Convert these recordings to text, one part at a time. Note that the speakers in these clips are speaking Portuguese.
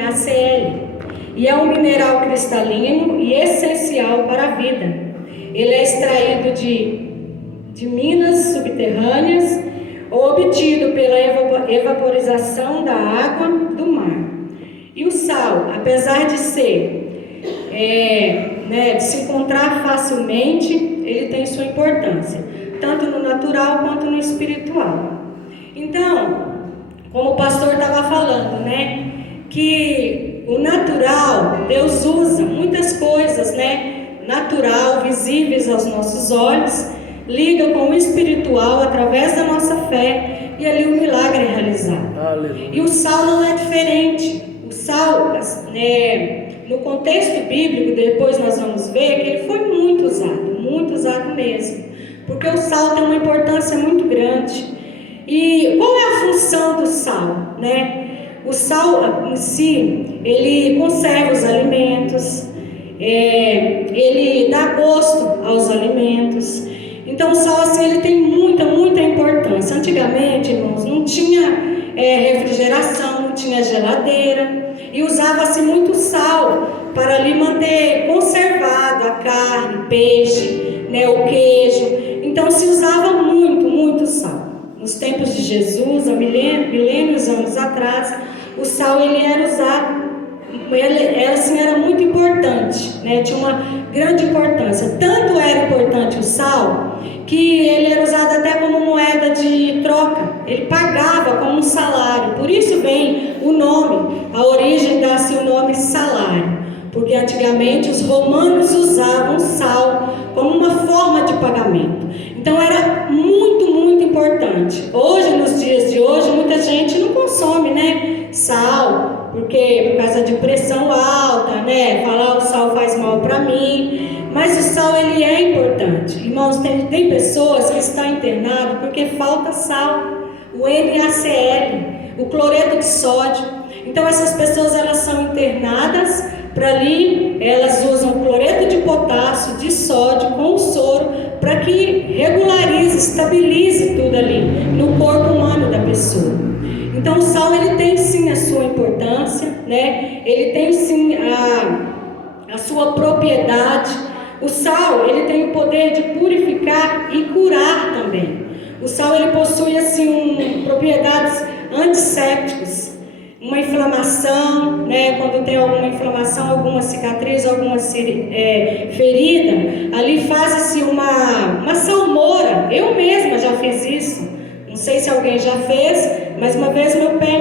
NaCl e é um mineral cristalino e essencial para a vida. Ele é extraído de minas subterrâneas ou obtido pela evaporização da água do mar. E o sal, apesar de ser, de se encontrar facilmente, ele tem sua importância, tanto no natural quanto no espiritual. Então, como o pastor estava falando, que o natural, Deus usa muitas coisas, natural, visíveis aos nossos olhos, liga com o espiritual através da nossa fé e ali o milagre é realizado. Aleluia. E o sal não é diferente. O sal, no contexto bíblico, depois nós vamos ver que ele foi muito usado mesmo, porque o sal tem uma importância muito grande. E qual é a função do sal, O sal em si, ele conserva os alimentos, ele dá gosto aos alimentos. Então o sal assim, ele tem muita importância. Antigamente, irmãos, não tinha refrigeração, não tinha geladeira, e usava-se muito sal para ali manter conservado a carne, peixe, o queijo. Então se usava muito sal. Nos tempos de Jesus, há milênios anos atrás, o sal ele era usado, era muito importante, tinha uma grande importância. Tanto era importante o sal, que ele era usado até como moeda de troca. Ele pagava como um salário. Por isso vem o nome, a origem dá-se o nome salário. Porque antigamente os romanos usavam sal como uma forma de pagamento. Então era muito importante. Hoje, nos dias de hoje, muita gente não consome, sal, porque por causa de pressão alta, falar o sal faz mal para mim. Mas o sal ele é importante. Irmãos, tem pessoas que estão internadas porque falta sal, o NaCl, o cloreto de sódio. Então essas pessoas elas são internadas para ali, elas usam cloreto de potássio, de sódio com o soro para que regularize, estabilize tudo ali no corpo humano da pessoa. Então o sal ele tem sim a sua importância, ele tem sim a sua propriedade. O sal ele tem o poder de purificar e curar também. O sal ele possui assim propriedades antissépticas. Uma inflamação, quando tem alguma inflamação, alguma cicatriz, alguma ferida, ali faz-se uma salmoura. Eu mesma já fiz isso. Não sei se alguém já fez, mas uma vez meu pé,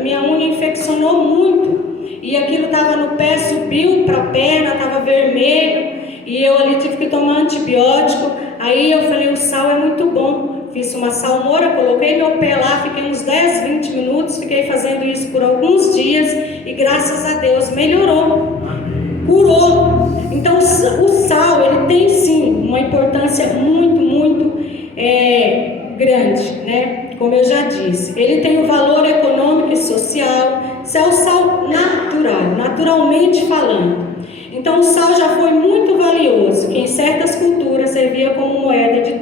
minha unha infeccionou muito. E aquilo estava no pé, subiu para a perna, estava vermelho. E eu ali tive que tomar antibiótico. Aí eu falei, o sal é muito bom. Fiz uma salmoura, coloquei meu pé lá, fiquei uns 10, 20 minutos, fiquei fazendo isso por alguns dias e graças a Deus melhorou, curou. Então o sal, ele tem sim uma importância muito grande, como eu já disse. Ele tem um valor econômico e social, isso é o sal natural, naturalmente falando. Então o sal já foi muito valioso, que em certas culturas servia como moeda de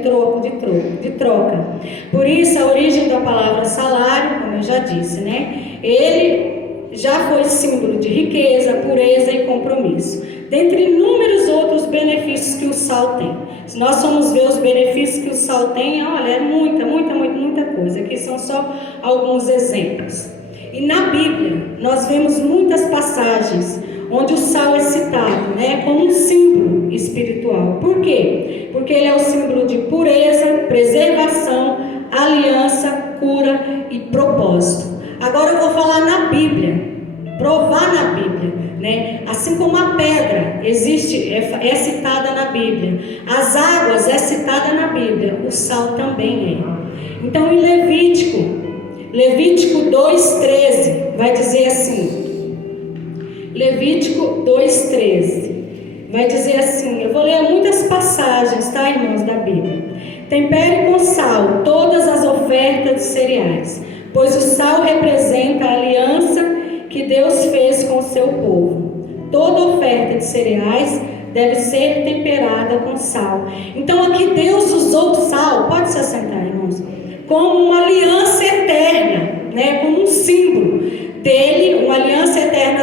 troca. Por isso a origem da palavra salário, como eu já disse, ele já foi símbolo de riqueza, pureza e compromisso. Dentre inúmeros outros benefícios que o sal tem. Se nós formos ver os benefícios que o sal tem, olha, é muita coisa. Aqui são só alguns exemplos. E na Bíblia nós vemos muitas passagens onde o sal é citado, como um símbolo espiritual. Por quê? Porque ele é o símbolo de pureza, preservação, aliança, cura e propósito. Agora eu vou falar na Bíblia, provar na Bíblia, Assim como a pedra existe, é citada na Bíblia, as águas é citada na Bíblia, o sal também é. Então em Levítico 2:13 vai dizer assim. Levítico 2:13 vai dizer assim, eu vou ler muitas passagens, irmãos, da Bíblia. Tempere com sal todas as ofertas de cereais, pois o sal representa a aliança que Deus fez com o seu povo. Toda oferta de cereais deve ser temperada com sal. Então aqui Deus usou o sal, pode se assentar, irmãos, como uma aliança eterna, como um símbolo dele, uma aliança eterna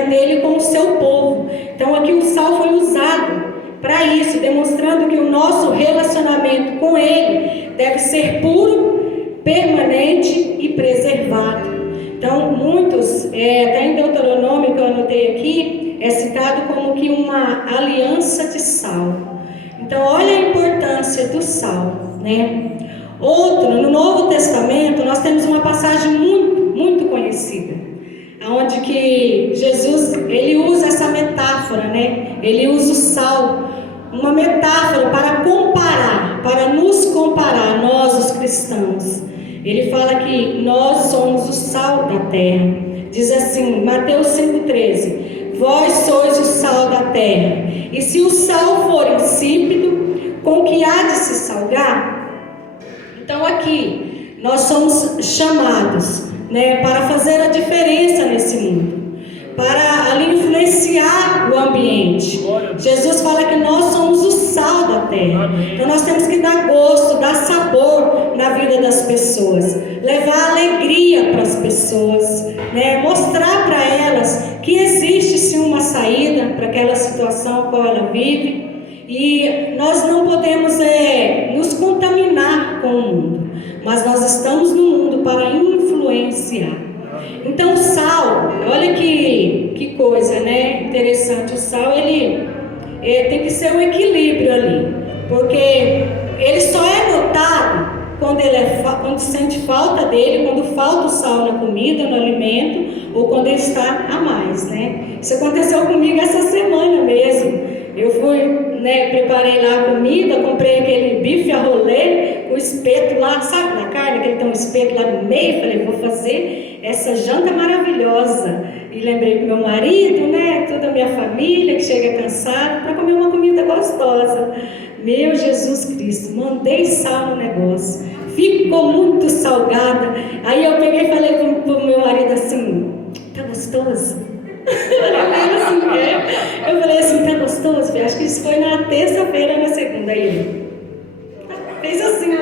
ser puro, permanente e preservado. Então, muitos, até em Deuteronômio, que eu anotei aqui, é citado como que uma aliança de sal. Então, olha a importância do sal, né? Outro, no Novo Testamento, nós temos uma passagem muito conhecida, onde que Jesus, ele usa essa metáfora, né? Ele usa o sal, uma metáfora para comparar, para nos comparar, nós os cristãos. Ele fala que nós somos o sal da terra. Diz assim, Mateus 5,13: vós sois o sal da terra, e se o sal for insípido, com que há de se salgar? Então aqui, nós somos chamados, né, para fazer a diferença nesse mundo, para ali influenciar o ambiente. Jesus fala que nós somos o sal da terra. Então nós temos que dar gosto, dar sabor na vida das pessoas, levar alegria para as pessoas, né? Mostrar para elas que existe sim uma saída para aquela situação a qual ela vive. E nós não podemos nos contaminar com o mundo, mas nós estamos no mundo para influenciar. Então o sal, olha que coisa, né? Interessante. O sal, ele tem que ser um equilíbrio ali, porque ele só é notado quando sente falta dele, quando falta o sal na comida, no alimento, ou quando ele está a mais, né? Isso aconteceu comigo essa semana mesmo. Eu fui, né, preparei lá a comida, comprei aquele bife a rolê, o espeto lá, sabe, na carne, que ele tem um espeto lá no meio. Falei, vou fazer essa janta maravilhosa. E lembrei do meu marido, né, toda a minha família que chega cansada, para comer uma comida gostosa. Meu Jesus Cristo, mandei sal no negócio, ficou muito salgada. Aí eu peguei e falei pro meu marido assim, tá gostoso? Eu falei assim, tá gostoso? Acho que isso foi na terça-feira, na segunda. Aí ele fez assim,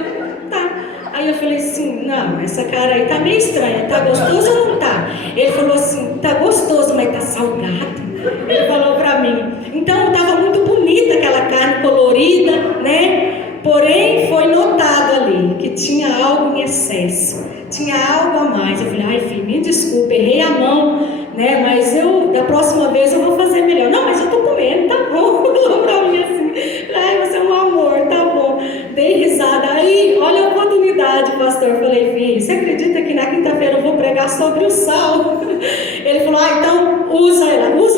tá. Aí eu falei assim, não, essa cara aí tá meio estranha, tá gostoso ou não tá? Ele falou assim, tá gostoso, mas tá salgado. Ele falou pra mim. Então tava muito bonita aquela carne colorida, né? Porém foi notado ali que tinha algo em excesso, tinha algo a mais. Eu falei, ai filho, me desculpe, errei a mão, né? Mas da próxima vez eu vou fazer melhor. Não, mas eu tô comendo, tá bom. Falou pra mim assim, ai, você é um amor, tá bom. Dei risada. Aí, olha a oportunidade, pastor. Eu falei, filho, você acredita que na quinta-feira eu vou pregar sobre o sal? Ele falou, então usa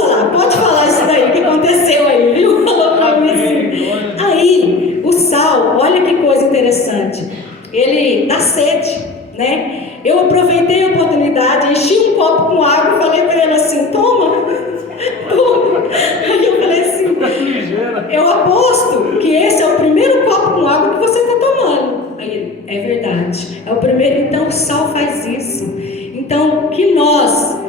lá, pode falar isso daí que aconteceu aí, viu? Falou pra mim assim. Aí, o sal, olha que coisa interessante, ele dá sede, né? Eu aproveitei a oportunidade, enchi um copo com água e falei para ele assim, toma. Aí eu falei assim, eu aposto que esse é o primeiro copo com água que você está tomando. Aí ele, é verdade, é o primeiro. Então o sal faz isso. Então que nós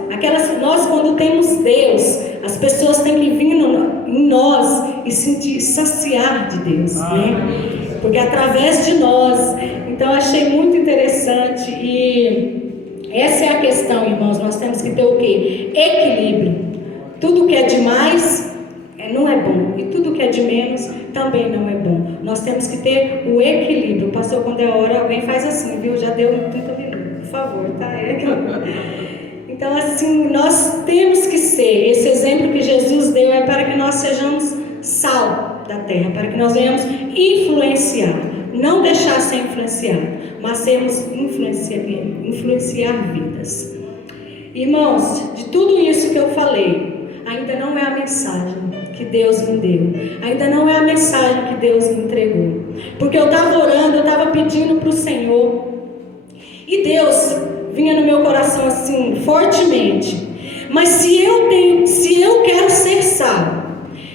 quando temos Deus, as pessoas têm que vir em nós e sentir, saciar de Deus, né? Porque através de nós. Então achei muito interessante. E essa é a questão, irmãos. Nós temos que ter o quê? Equilíbrio. Tudo que é demais não é bom, e tudo que é de menos também não é bom. Nós temos que ter o equilíbrio. Pastor, quando é hora, alguém faz assim, viu? Já deu 30 minutos, por favor, tá? Então, assim, nós temos que ser. Esse exemplo que Jesus deu é para que nós sejamos sal da terra, para que nós venhamos influenciar, não deixar ser influenciado, mas sermos influenciar vidas. Irmãos, de tudo isso que eu falei, ainda não é a mensagem que Deus me deu, ainda não é a mensagem que Deus me entregou, porque eu estava orando, eu estava pedindo para o Senhor, e Deus vinha no meu coração assim, fortemente. Mas se eu quero ser sal,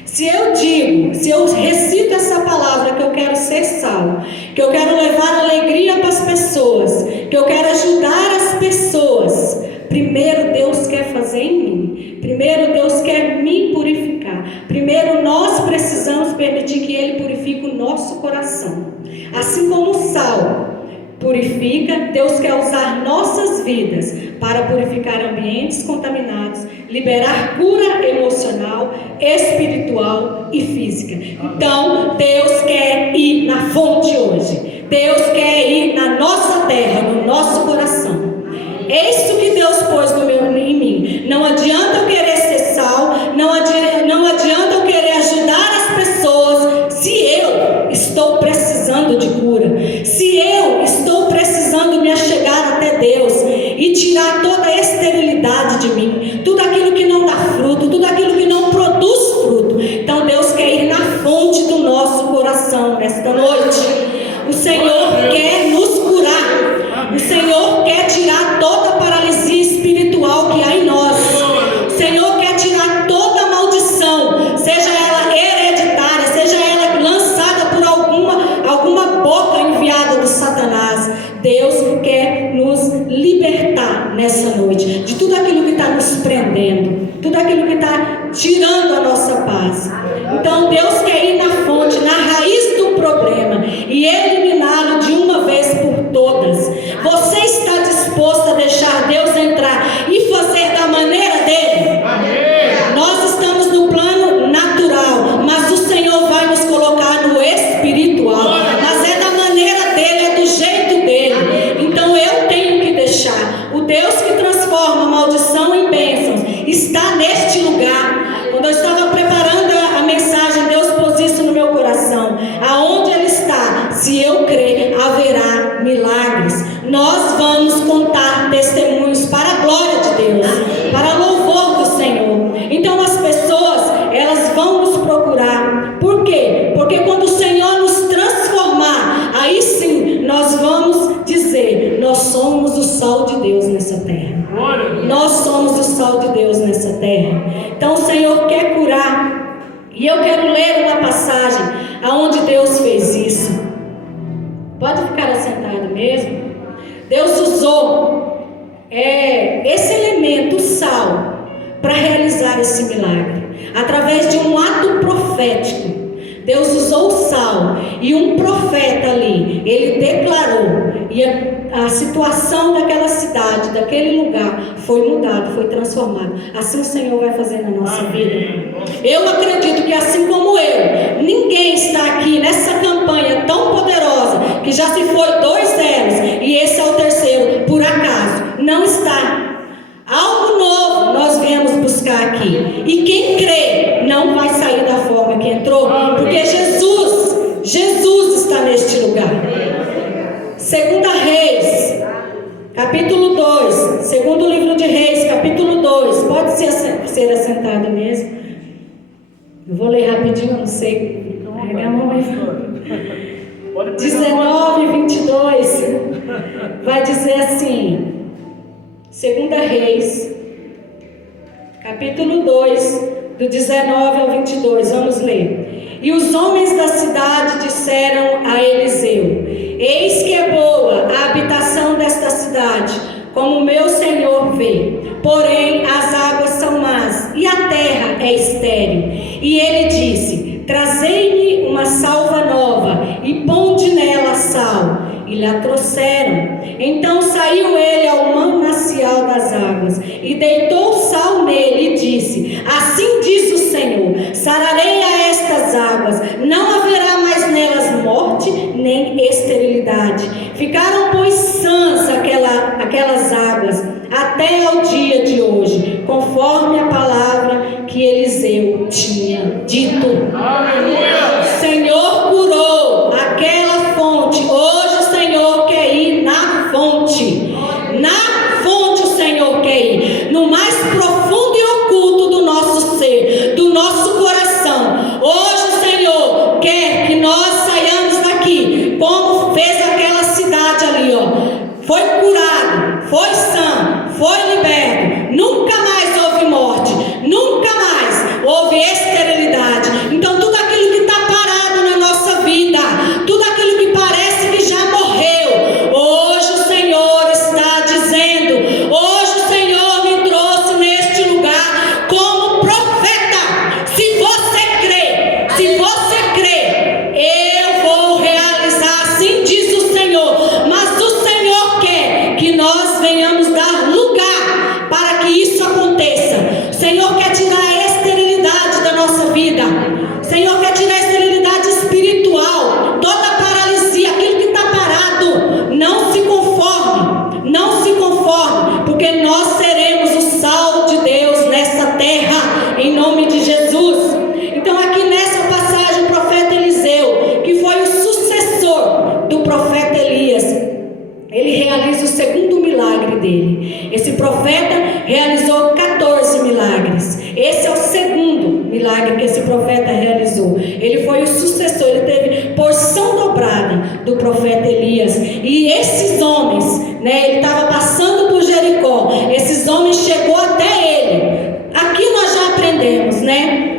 se eu recito essa palavra que eu quero ser sal, que eu quero levar alegria para as pessoas, que eu quero ajudar as pessoas, primeiro Deus quer fazer em mim, primeiro Deus quer me purificar, primeiro nós precisamos permitir que Ele purifique o nosso coração. Assim como o sal purifica, Deus quer usar nossas vidas para purificar ambientes contaminados, liberar cura emocional, espiritual e física. Então, Deus quer ir na fonte hoje. Deus quer ir na nossa terra, no nosso coração. É isso que Deus pôs em mim. Não adianta eu querer ser sal, não adianta eu querer ajudar as pessoas se eu estou precisando de cura, se eu estou precisando me achegar até Deus e tirar toda a esterilidade de mim, tudo aquilo que não dá fruto, tudo aquilo que não produz fruto. Então Deus quer ir na fonte do nosso coração nesta noite. O Senhor quer nos curar. O Senhor quer tirar toda a paralisia espiritual que há em nós. O Senhor quer tirar toda a maldição, seja ela hereditária, seja ela lançada por alguma boca enviada do Satanás. Deus quer nos libertar nessa noite de tudo aquilo que está nos prendendo, tudo aquilo que está tirando a nossa paz. Então Deus quer ir na fonte, na raiz do problema e eliminá-lo de uma vez por todas. Você está disposto a deixar Deus entrar e fazer da maneira dele? Amém. Nós estamos no plano natural, mas o Senhor vai nos colocar no espiritual. Mas é da maneira dele, é do jeito dele. Então eu tenho que deixar. O Deus que transforma maldição em bênçãos está neste lugar. Quando eu estava preparando a mensagem, Deus pôs isso no meu coração. Aonde Ele está, se eu crer, haverá milagres. Nós vamos contar testemunhos para a glória de Deus, para louvor do Senhor. Então as pessoas, elas vão nos procurar. Por quê? Porque quando o Senhor nos transformar, aí sim nós vamos dizer: nós somos o sal de Deus nessa terra. Nós somos o sal de Deus nessa terra. Então o Senhor quer curar. E eu quero ler uma passagem aonde Deus fez isso. Pode ficar assentado mesmo. Deus usou esse elemento, o sal, para realizar esse milagre. Através de um ato profético, Deus usou o sal e um profeta ali, ele declarou, e a situação daquela cidade, daquele lugar, foi mudada, foi transformada. Assim o Senhor vai fazer na nossa vida. Eu acredito que assim como eu, ninguém está aqui nessa campanha tão poderosa, que já se foi 2 anos, e esse é o 3º, por acaso. Não está. Algo novo nós viemos buscar aqui. E quem crê não vai sair da forma que entrou, porque Jesus está neste lugar. 2 Reis, capítulo 2. Segundo livro de Reis, capítulo 2. Pode ser assentado mesmo. Eu vou ler rapidinho, não sei. Minha mão vai 19, 22. Vai dizer assim. 2 Reis, capítulo 2, do 19 ao 22, vamos ler. E os homens da cidade disseram a Eliseu: eis que é boa a habitação desta cidade, como meu senhor vê, porém as águas são más, e a terra é estéril. E ele disse: trazei-me uma salva nova, e ponde nela sal. E lhe a trouxeram. Então saiu ele ao manancial das águas, e deitou sal nele, e disse: assim diz o Senhor: sararei a estas águas, não haverá mais nelas morte, nem esterilidade. Ficaram, pois, sãs aquelas águas, até ao dia de hoje, conforme a palavra que Eliseu tinha dito. Aleluia! O Senhor curou aquela fonte. Hoje o Senhor quer ir na fonte. Na fonte o Senhor quer ir. No mais profundo e oculto do nosso ser, do nosso coração. Hoje o Senhor quer que nós saiamos daqui, como fez aquela cidade ali, Esse é o segundo milagre que esse profeta realizou. Ele foi o sucessor, ele teve porção dobrada do profeta Elias. E esses homens, ele estava passando por Jericó, esses homens chegou até ele. Aqui nós já aprendemos,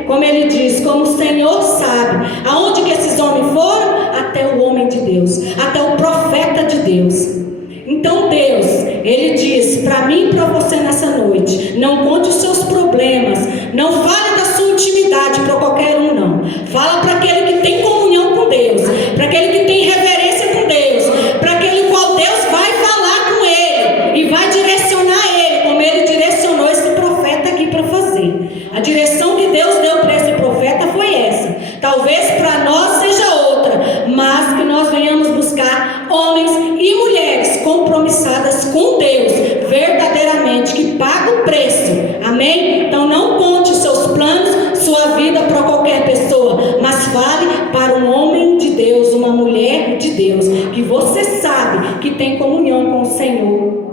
como ele diz, como o Senhor sabe, aonde que esses homens foram? Até o homem de Deus, até o profeta de Deus. Então Deus, Ele diz para mim e para você nessa noite: não conte os seus problemas, não fale da sua intimidade para qualquer um, não. Fala para aquele que tem comunhão com Deus, para aquele que tem reverência com Deus, para aquele qual Deus vai falar com ele e vai direcionar ele, como ele direcionou esse profeta aqui para fazer. A direção que Deus deu para esse profeta foi essa. Talvez para nós seja outra, mas que nós venhamos buscar homens e mulheres compromissadas com Deus, verdadeiramente, que pagam o preço. Amém? Então não conte os seus planos, sua vida para qualquer pessoa, mas fale para um homem de Deus, uma mulher de Deus, que você sabe que tem comunhão com o Senhor.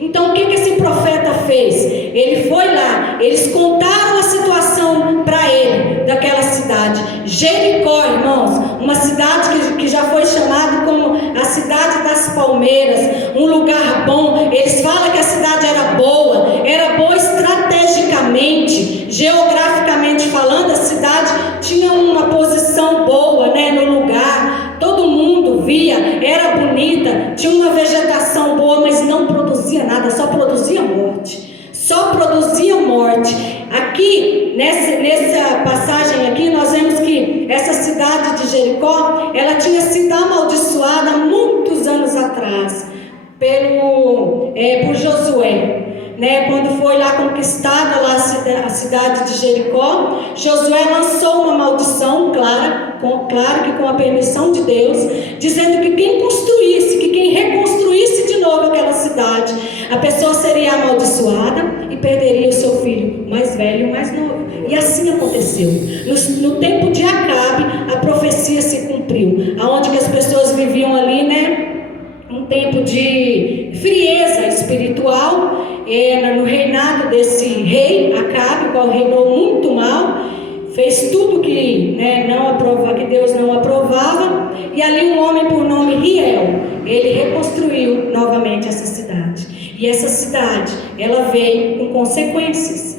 Então o que esse profeta fez? Ele foi lá, eles contaram a situação para ele, daquela cidade, Jericó, irmãos, uma cidade que já foi chamada como a cidade das palmeiras, um lugar bom. Eles falam que a cidade era boa estrategicamente, geograficamente falando. A cidade tinha uma posição boa, no lugar, todo mundo via, era bonita, tinha uma vegetação boa, mas não produzia nada, só produzia morte. Aqui, nessa passagem aqui, nós vemos que essa cidade de Jericó, ela tinha sido amaldiçoada há muitos anos atrás, por Josué. Quando foi lá conquistada lá a cidade de Jericó, Josué lançou uma maldição, claro que com a permissão de Deus, dizendo que quem reconstruísse de novo aquela cidade, a pessoa seria amaldiçoada e perderia o seu filho mais velho e mais novo. E assim aconteceu. No tempo de Acabe, a profecia se cumpriu, aonde que as pessoas viviam ali, um tempo de frieza espiritual, no reinado desse rei Acabe, o qual reinou muito mal, fez tudo que que Deus não aprovava. E ali um homem por nome Riel, ele reconstruiu novamente essa cidade. E essa cidade, ela veio com consequências.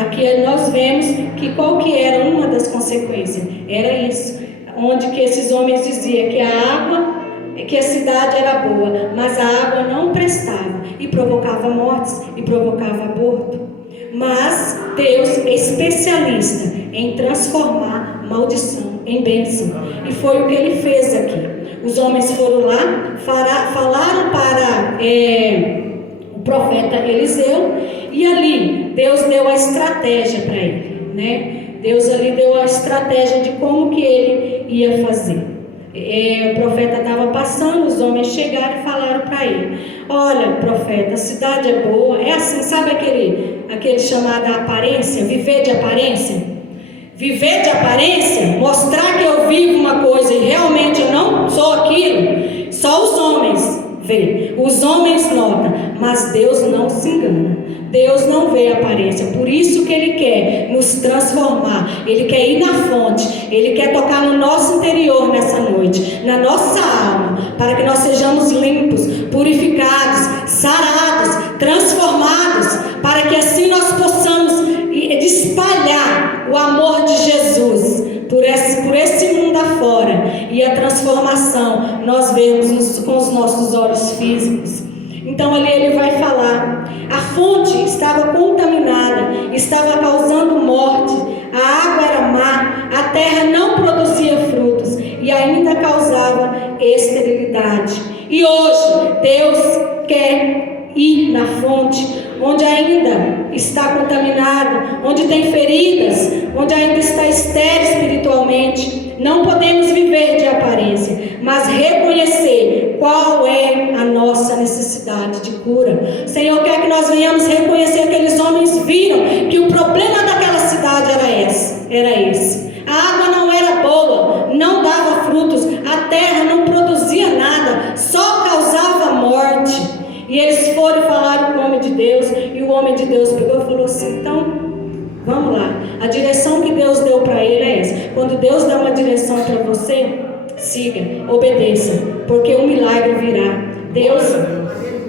Aqui nós vemos que qual que era uma das consequências? Era isso, onde que esses homens diziam que a cidade era boa, mas a água não prestava e provocava mortes e provocava aborto. Mas Deus é especialista em transformar maldição em bênção, e foi o que ele fez aqui. Os homens foram lá, falaram para o profeta Eliseu, e ali Deus deu a estratégia para ele, Deus ali deu a estratégia de como que ele ia fazer. O profeta estava passando, os homens chegaram e falaram para ele: olha, profeta, a cidade é boa, é assim, sabe aquele chamado aparência, viver de aparência? Viver de aparência, mostrar que eu vivo uma coisa e realmente eu não sou aquilo, só os homens veem, os homens notam, mas Deus não se engana. Deus não vê a aparência, por isso que Ele quer nos transformar, Ele quer ir na fonte, Ele quer tocar no nosso interior nessa noite, na nossa alma, para que nós sejamos limpos, purificados, sarados, transformados, para que assim nós possamos espalhar o amor de Jesus por esse mundo afora, e a transformação nós vemos com os nossos olhos físicos. Então ali ele vai falar: a fonte estava contaminada, estava causando morte, a água era má, a terra não produzia frutos e ainda causava esterilidade. E hoje Deus quer ir na fonte, onde ainda está contaminado, onde tem feridas, onde ainda está estéril espiritualmente. Não podemos viver de aparência, mas reconhecer qual é a nossa necessidade de cura. Senhor, quer que nós venhamos reconhecer. Aqueles homens viram que o problema daquela cidade era esse. A água não era boa, não dava frutos, a terra não produzia nada, só causava morte. E eles foram falar com o homem de Deus, e o homem de Deus pegou e falou assim: então, Vamos lá. A direção que Deus deu para ele é essa. Quando Deus dá uma direção para você, siga, obedeça, porque um milagre virá. Deus,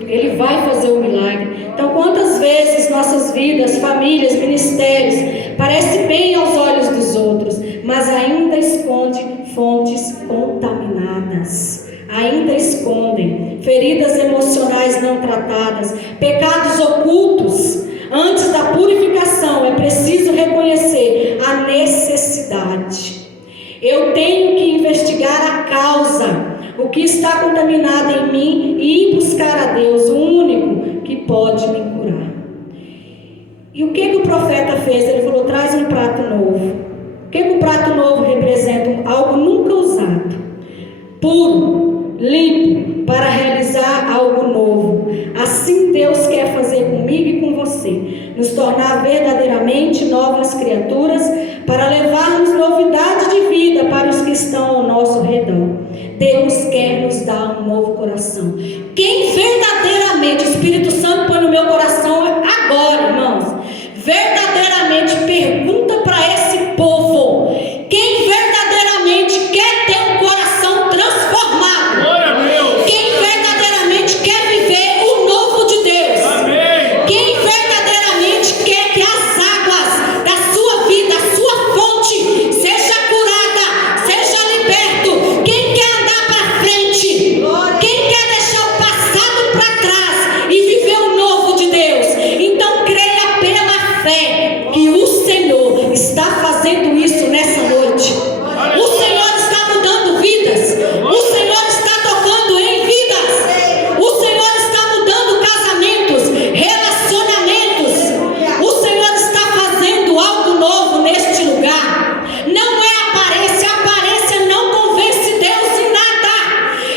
Ele vai fazer o milagre. Então, quantas vezes nossas vidas, famílias, ministérios, parecem bem aos olhos dos outros, mas ainda esconde fontes contaminadas. Ainda escondem feridas emocionais não tratadas, pecados ocultos. Antes da purificação, é preciso reconhecer a necessidade. Eu tenho que investigar a causa, o que está contaminado em mim, e ir buscar a Deus, o único que pode me curar. E o que o profeta fez? Ele falou: traz um prato novo. O que o prato novo representa? Algo nunca usado, puro, limpo, para realizar algo novo. Assim Deus quer fazer comigo e com você, nos tornar verdadeiramente novas criaturas, para levarmos novidade de vida para os que estão ao nosso redor. Deus quer nos dar um novo coração. Quem verdadeiramente, o Espírito Santo põe no meu coração agora, irmãos, verdadeiramente pergunta para esse povo: quem verdadeiramente quer ter um coração transformado? Glória a Deus. Quem verdadeiramente quer viver o novo de Deus? Amém. Quem verdadeiramente quer que as águas da sua vida, a sua fonte, seja curada, seja liberto? Quem quer andar para frente? Quem quer deixar o passado para trás e viver o novo de Deus? Então creia pela fé que o Senhor está fazendo isso nessa noite. O Senhor está mudando vidas. O Senhor está tocando em vidas. O Senhor está mudando casamentos, relacionamentos. O Senhor está fazendo algo novo neste lugar. Não é aparência. A aparência não convence Deus em nada.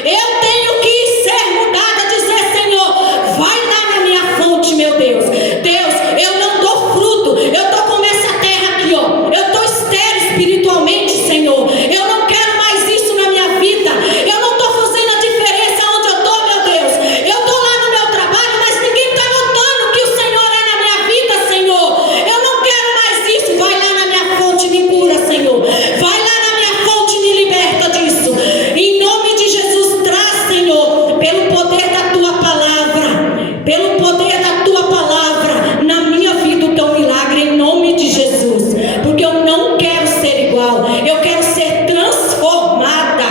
Eu tenho que ser mudada, dizer: Senhor, vai lá na minha fonte, meu Deus. Deus, eu não dou fruto. Eu estou com essa terra aqui, ó. Eu estou estéril espiritualmente, Senhor. Eu não quero mais isso na minha vida. Eu não estou fazendo a diferença onde eu estou, meu Deus. Eu estou lá no meu trabalho, mas ninguém está notando que o Senhor é na minha vida, Senhor. Eu não quero mais isso. Vai lá na minha fonte e me cura, Senhor. Vai lá na minha fonte e me liberta disso. Em nome de Jesus, traz, Senhor, pelo poder da Tua palavra, pelo poder da Tua palavra, na minha vida o Teu milagre, em nome de Jesus. Porque eu não quero ser igual, eu quero ser transformada.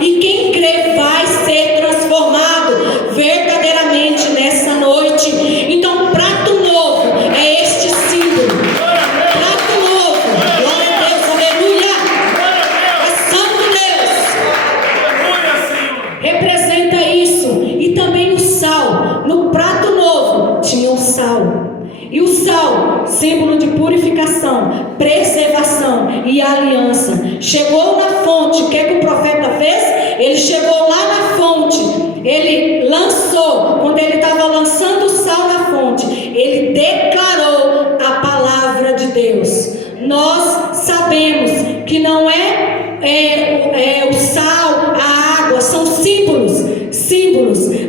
E quem crê vai ser transformado verdadeiramente nessa noite. Então, prato novo é este símbolo. Prato novo, glória a Deus, aleluia. É Santo Deus. Aleluia, Senhor. Representa isso. E também o sal. No prato novo tinha o sal. E o sal, símbolo de purificação, preservação e aliança. Chegou na fonte. O que o profeta fez? Ele chegou lá na fonte. Ele lançou. Quando ele estava lançando o sal na fonte, ele declarou a palavra de Deus. Nós sabemos que não é o sal, a água, são símbolos,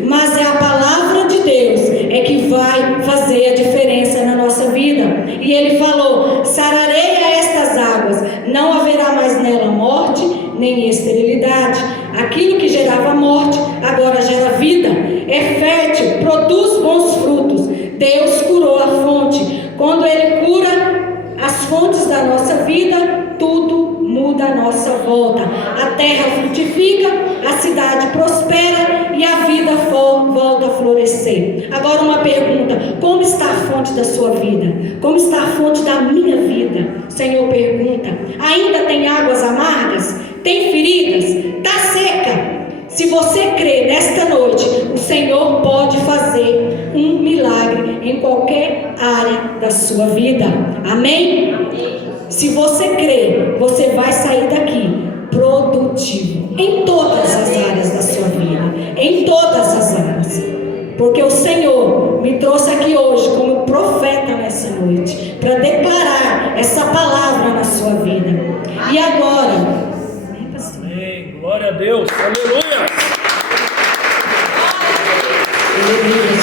mas é a palavra de Deus é que vai fazer a diferença na nossa vida. E ele falou: sararei a estas águas, não haverá mais nela morte nem esterilidade. Aquilo que gerava morte agora gera vida, é fértil, produz bons frutos. Deus curou a fonte. Quando Ele cura as fontes da nossa vida, tudo muda à nossa volta. A terra frutifica, a cidade prospera e a vida volta a florescer. Agora uma pergunta: como está a fonte da sua vida? Como está a fonte da minha vida? O Senhor pergunta: ainda tem águas amargas? Tem feridas? Está seca? Se você crê nesta noite, o Senhor pode fazer um milagre em qualquer área da sua vida. Amém? Se você crê, você vai sair daqui produtivo em todas as áreas da sua vida, em todas as áreas. Porque o Senhor me trouxe aqui hoje como profeta nessa noite para declarar essa palavra na sua vida. E agora, Amém. Glória a Deus. Aleluia. aleluia.